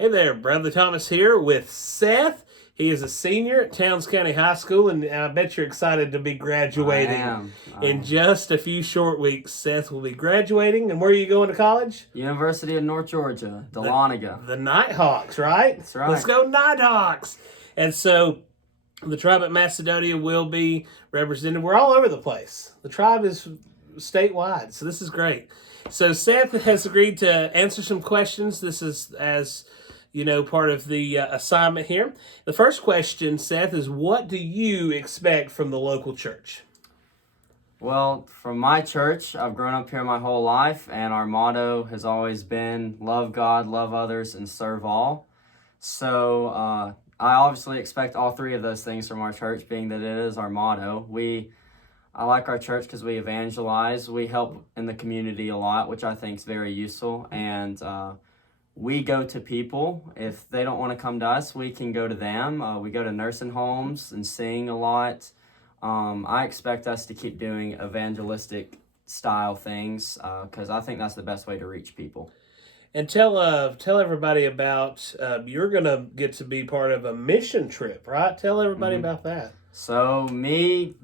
Hey there, Bradley Thomas here with Seth. He is a senior at Towns County High School, and I bet you're excited to be graduating. I am. In just a few short weeks, Seth will be graduating. And where are you going to college? University of North Georgia, Dahlonega. The Nighthawks, right? That's right. Let's go Nighthawks. And so the tribe at Macedonia will be represented. We're all over the place. The tribe is statewide, so this is great. So Seth has agreed to answer some questions. This is, as you know, part of the assignment here. The first question, Seth, is what do you expect from the local church? Well, from my church, I've grown up here my whole life, and our motto has always been love God, love others, and serve all. So I obviously expect all three of those things from our church, being that it is our motto. I like our church because we evangelize. We help in the community a lot, which I think is very useful, and we go to people. If they don't want to come to us, we can go to them. We go to nursing homes and sing a lot. I expect us to keep doing evangelistic style things because I think that's the best way to reach people. And tell everybody about you're going to get to be part of a mission trip, right? Tell everybody about that. So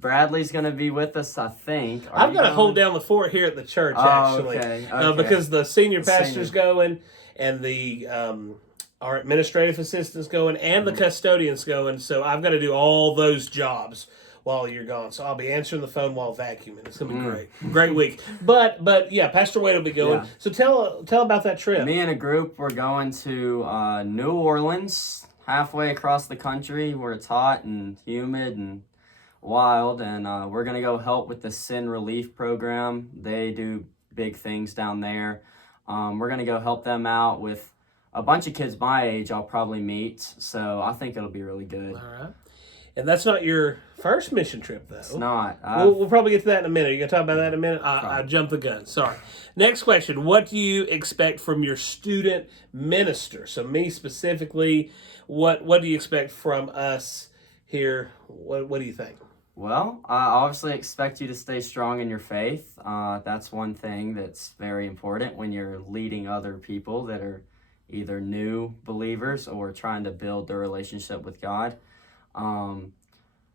Bradley's going to be with us, I think. I'm going to hold down the fort here at the church, actually. Okay. Because the senior pastor's going, and the our administrative assistant's going, and the custodian's going. So I've got to do all those jobs while you're gone. So I'll be answering the phone while vacuuming. It's going to be great. Great week. But yeah, Pastor Wade will be going. Yeah. So tell about that trip. Me and a group, we're going to New Orleans, halfway across the country where it's hot and humid and wild. And we're going to go help with the Sin Relief Program. They do big things down there. We're going to go help them out with a bunch of kids my age I'll probably meet. So I think it'll be really good. All right. And that's not your first mission trip, though. It's not. We'll probably get to that in a minute. You going to talk about that in a minute? I jumped the gun. Sorry. Next question. What do you expect from your student minister? So me specifically, what do you expect from us here? What do you think? Well, I obviously expect you to stay strong in your faith. That's one thing that's very important when you're leading other people that are either new believers or trying to build their relationship with God.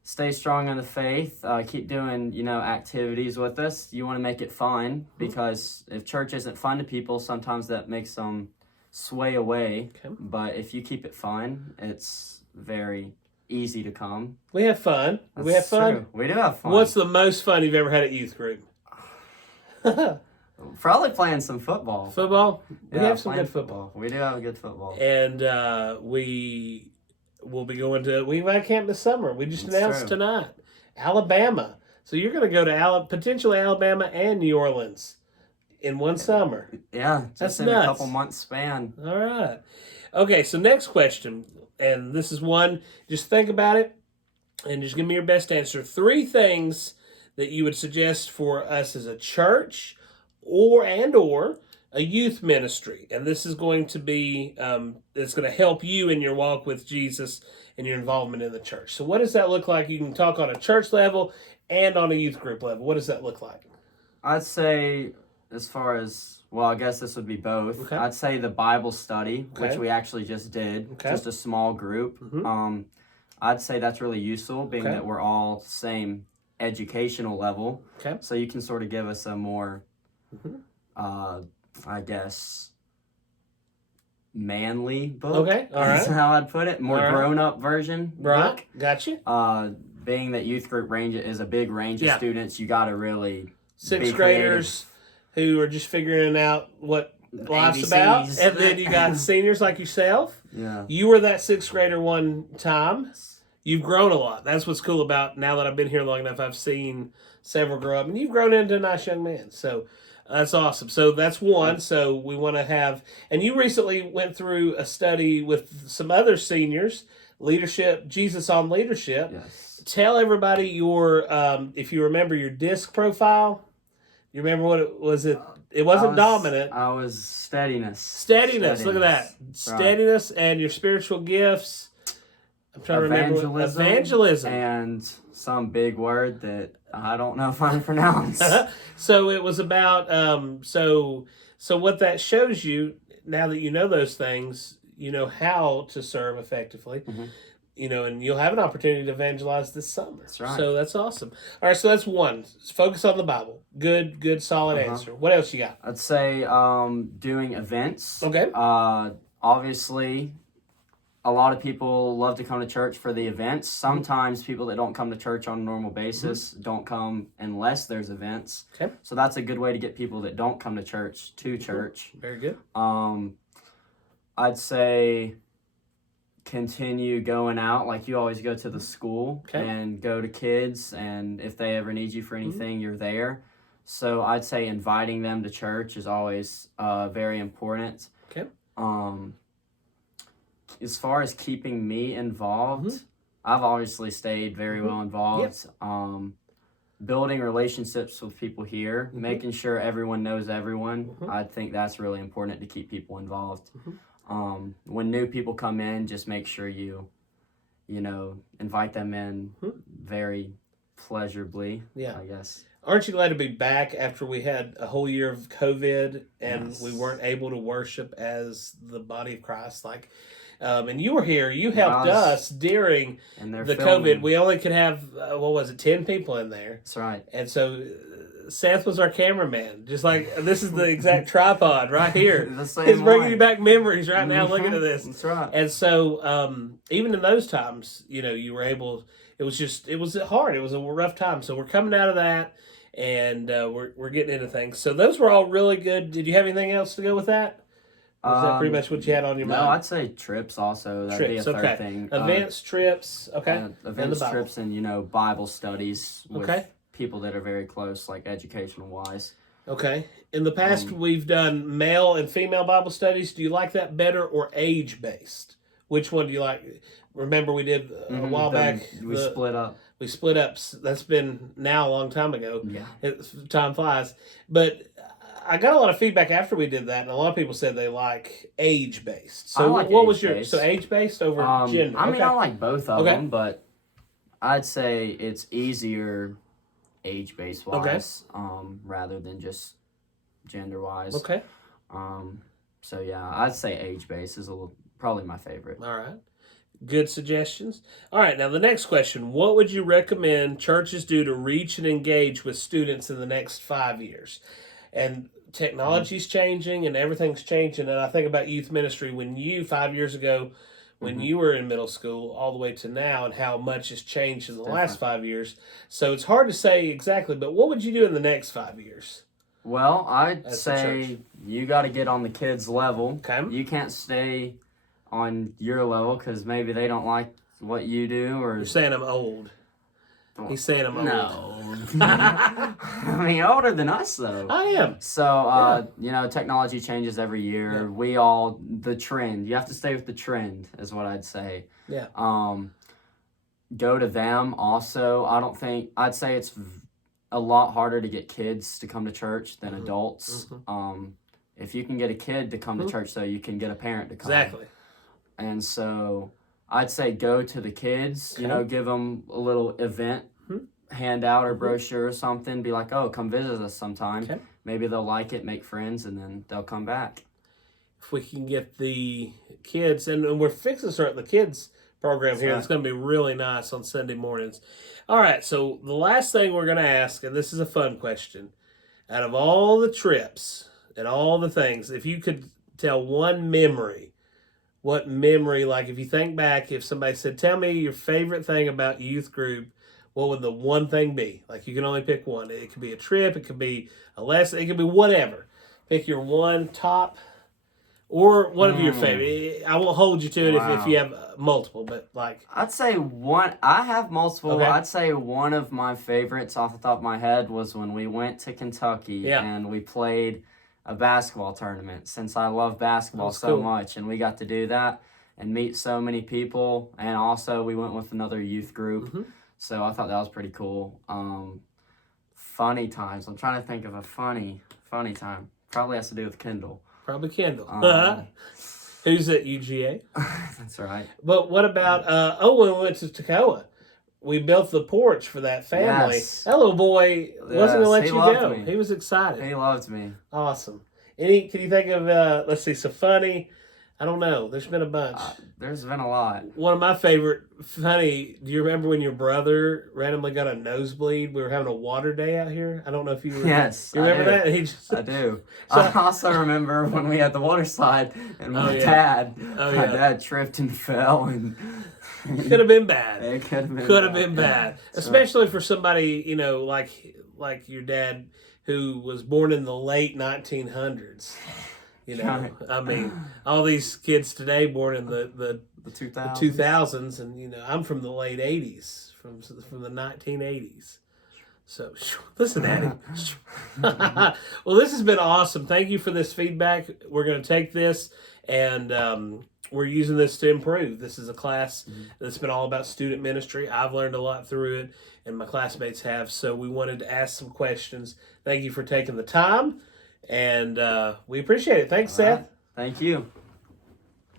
Stay strong in the faith. Keep doing, activities with us. You want to make it fun because if church isn't fun to people, sometimes that makes them sway away. Okay. But if you keep it fun, it's very easy to come. We have fun. That's we have fun. True. We do have fun. What's the most fun you've ever had at youth group? Probably playing some football. Football? We have some good football. We do have a good football. And we will be going to Weavine Camp this summer. We just announced tonight. Alabama. So you're going to go to potentially Alabama and New Orleans in one summer. Yeah, just in nuts. A couple months span. All right. Okay, so next question. And this is one, just think about it and just give me your best answer. 3 things that you would suggest for us as a church or a youth ministry. And this is going to be, it's going to help you in your walk with Jesus and your involvement in the church. So what does that look like? You can talk on a church level and on a youth group level. What does that look like? I'd say as far as, well, I guess this would be both. Okay. I'd say the Bible study, which we actually just did, just a small group. Mm-hmm. I'd say that's really useful, being that we're all same educational level. Okay. So you can sort of give us a more, I guess, manly book. Okay, all right. That's how I'd put it. More grown-up version book. Gotcha. Being that youth group range is a big range of students, you got to really 6th graders who are just figuring out what life's about. And then you got seniors like yourself. Yeah. You were that 6th grader one time. You've grown a lot. That's what's cool about now that I've been here long enough. I've seen several grow up, and you've grown into a nice young man. So that's awesome. So that's one. So we want to have, and you recently went through a study with some other seniors, leadership, Jesus on leadership. Yes. Tell everybody your, if you remember your DISC profile. You remember what it was? It wasn't dominant. I was steadiness. Steadiness. Look at that. Steadiness and your spiritual gifts. I'm trying to remember. Evangelism. And some big word that I don't know if I can pronounce. So it was about, so what that shows you, now that you know those things, you know how to serve effectively. Mm-hmm. You know, and you'll have an opportunity to evangelize this summer. That's right. So that's awesome. All right, so that's one. Focus on the Bible. Good, solid answer. What else you got? I'd say doing events. Okay. Obviously, a lot of people love to come to church for the events. Sometimes people that don't come to church on a normal basis don't come unless there's events. Okay. So that's a good way to get people that don't come to church to church. Very good. I'd say continue going out like you always go to the school and go to kids, and if they ever need you for anything, you're there. So I'd say inviting them to church is always very important. Okay. As far as keeping me involved, I've obviously stayed very well involved. Yep. Building relationships with people here, making sure everyone knows everyone. I think that's really important to keep people involved. When new people come in, just make sure you invite them in very pleasurably, I guess. Aren't you glad to be back after we had a whole year of COVID and we weren't able to worship as the body of Christ? And you were here. You helped us during the COVID. We only could have, 10 people in there. That's right. And so Seth was our cameraman. Just like, this is the exact tripod right here. He's bringing you back memories right now looking at this. That's right. And so even in those times, you were able, it was hard. It was a rough time. So we're coming out of that, and we're getting into things. So those were all really good. Did you have anything else to go with that? Or is that pretty much what you had on your mind? No, I'd say trips also. That'd be a third thing. Events, trips, events, trips, and Bible studies with people that are very close, like educational-wise. Okay. In the past, we've done male and female Bible studies. Do you like that better or age-based? Which one do you like? Remember we did a while back. We split up. We split up. That's been now a long time ago. Yeah. Time flies. But I got a lot of feedback after we did that, and a lot of people said they like age-based. So what was your... So age-based over gender? I mean, I like both of them, but I'd say it's easier age-based wise rather than just gender-wise. Okay. So, yeah, I'd say age-based is probably my favorite. All right. Good suggestions. All right, now the next question. What would you recommend churches do to reach and engage with students in the next 5 years? And technology's changing and everything's changing. And I think about youth ministry when 5 years ago, when you were in middle school, all the way to now, and how much has changed in the last 5 years. So it's hard to say exactly, but what would you do in the next 5 years? Well, I'd say you got to get on the kids' level. Okay. You can't stay on your level because maybe they don't like what you do. Or you're saying I'm old. He's saying I'm old. No. I mean, older than us, though. I am. So, technology changes every year. Yeah. The trend. You have to stay with the trend, is what I'd say. Yeah. Go to them also. I'd say it's a lot harder to get kids to come to church than adults. If you can get a kid to come to church, though, you can get a parent to come. Exactly. And so I'd say go to the kids, give them a little event handout or brochure or something. Be like, oh, come visit us sometime. Okay. Maybe they'll like it, make friends, and then they'll come back. If we can get the kids, and we're fixing to start the kids program here. It's going to be really nice on Sunday mornings. All right, so the last thing we're going to ask, and this is a fun question. Out of all the trips and all the things, if you could tell one memory, what memory, like if you think back, if somebody said, tell me your favorite thing about youth group, what would the one thing be? Like you can only pick one. It could be a trip, it could be a lesson, it could be whatever. Pick your one top or one of your favorite. I won't hold you to it if you have multiple, but like... I'd say one. I have multiple. Okay. I'd say one of my favorites off the top of my head was when we went to Kentucky and we played a basketball tournament, since I love basketball so much, and we got to do that and meet so many people, and also we went with another youth group, so I thought that was pretty cool. Funny times. I'm trying to think of a funny time. Probably has to do with Kendall. Probably Kendall. Who's at UGA? That's right. But what about, when we went to Toccoa? We built the porch for that family. Yes. That little boy wasn't going to let you go. Me. He was excited. He loved me. Awesome. Can you think of, let's see, so funny, I don't know. There's been a bunch. There's been a lot. One of my favorite, funny, do you remember when your brother randomly got a nosebleed? We were having a water day out here. I don't know if you remember. Yes, you remember that? I do. So, I also remember when we had the water slide and my dad tripped and fell and... Could have been bad. It could have been bad. Especially for somebody, you know, like your dad who was born in the late 1900s. You know, I mean, all these kids today born in the 2000s, and you know, I'm from the late 80s, from the 1980s. So, listen at him. Well, this has been awesome. Thank you for this feedback. We're going to take this and we're using this to improve. This is a class that's been all about student ministry. I've learned a lot through it, and my classmates have. So we wanted to ask some questions. Thank you for taking the time, and we appreciate it. Thanks, Seth. Thank you.